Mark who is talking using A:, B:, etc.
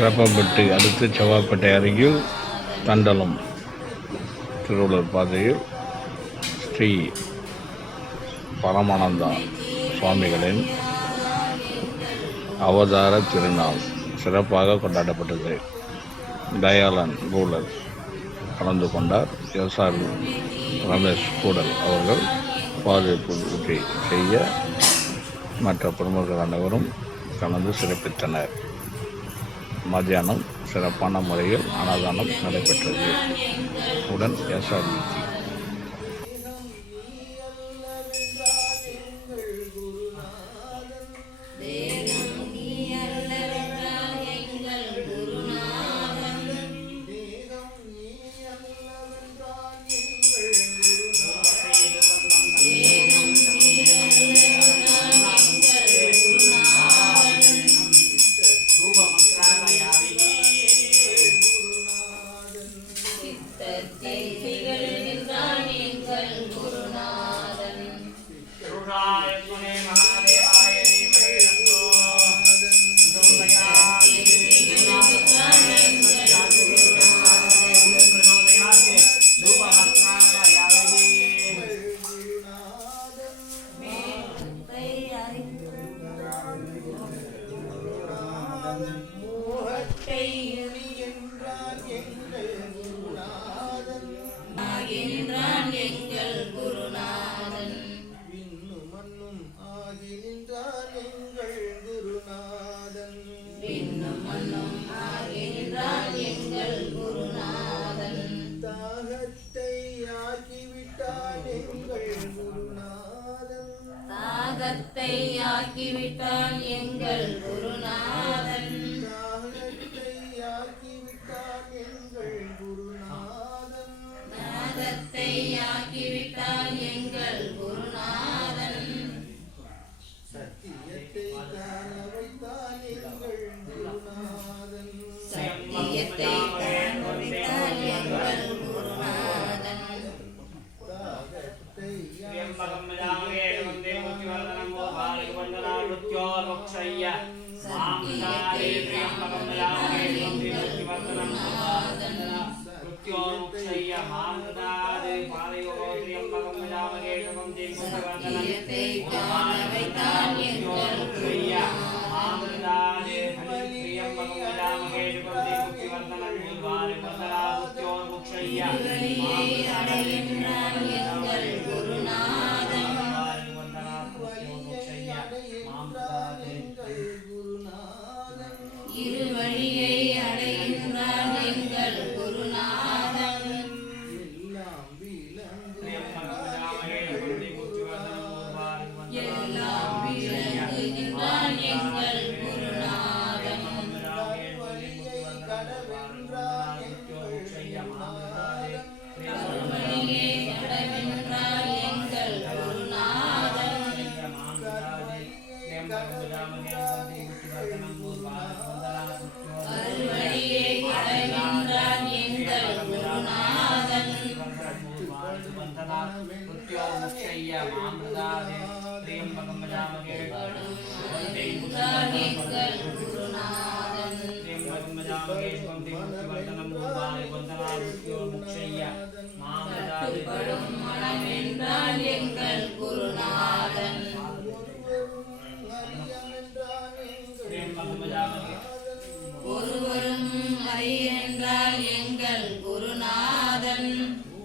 A: ரப்பம்பட்டி அடுத்து செவ்வாய்ப்பேட்டை அருகில் தண்டலம். திருவள்ளூர் பாதையில் ஸ்ரீ பரமானந்தா சுவாமிகளின் அவதார திருநாள் சிறப்பாக கொண்டாடப்பட்டது. தயாளன் கூடல் கலந்து கொண்டார். எஸ்ஆர் ரமேஷ் கூடல் அவர்கள் பாதுகாப்பு பூஜை செய்ய மற்ற பிரமுகர்கள் அனைவரும் கலந்து சிறப்பித்தனர். மத்தியானம் சிறப்பான முறையில் அன்னதானம் நடைபெற்றது. உடன் எஸ்ஆர்பிசி
B: Pride, எங்கள் குருநாதன்.
C: தாகத்தை ஆக்கிவிட்டான் எங்கள் குருநாதன்.
B: தாகத்தை ஆக்கிவிட்டான் எங்கள் குருநாதன்.
C: சத்தியத்தை காண வைத்தான் எங்கள் குருநாதன்.
B: சத்தியத்தை
D: मृत्यो मोक्षय्य मां सदारे प्रियम्बकमलावर्तनं मृत्यो मोक्षय्य मां सदारे पालयो
B: त्र्यम्बकमलामगे शुभं देववर्धनमृत्योक्षय्य
C: मां सदारे
B: प्रियम्बकमलामगे शुभं देववर्धनं मुल्वारे
C: मृत्यो मोक्षय्य मां सदारे
B: கருவழியை கடவென்றான் எங்கள் குருநாதன் எங்கள் குருநாதன் குருநாதன்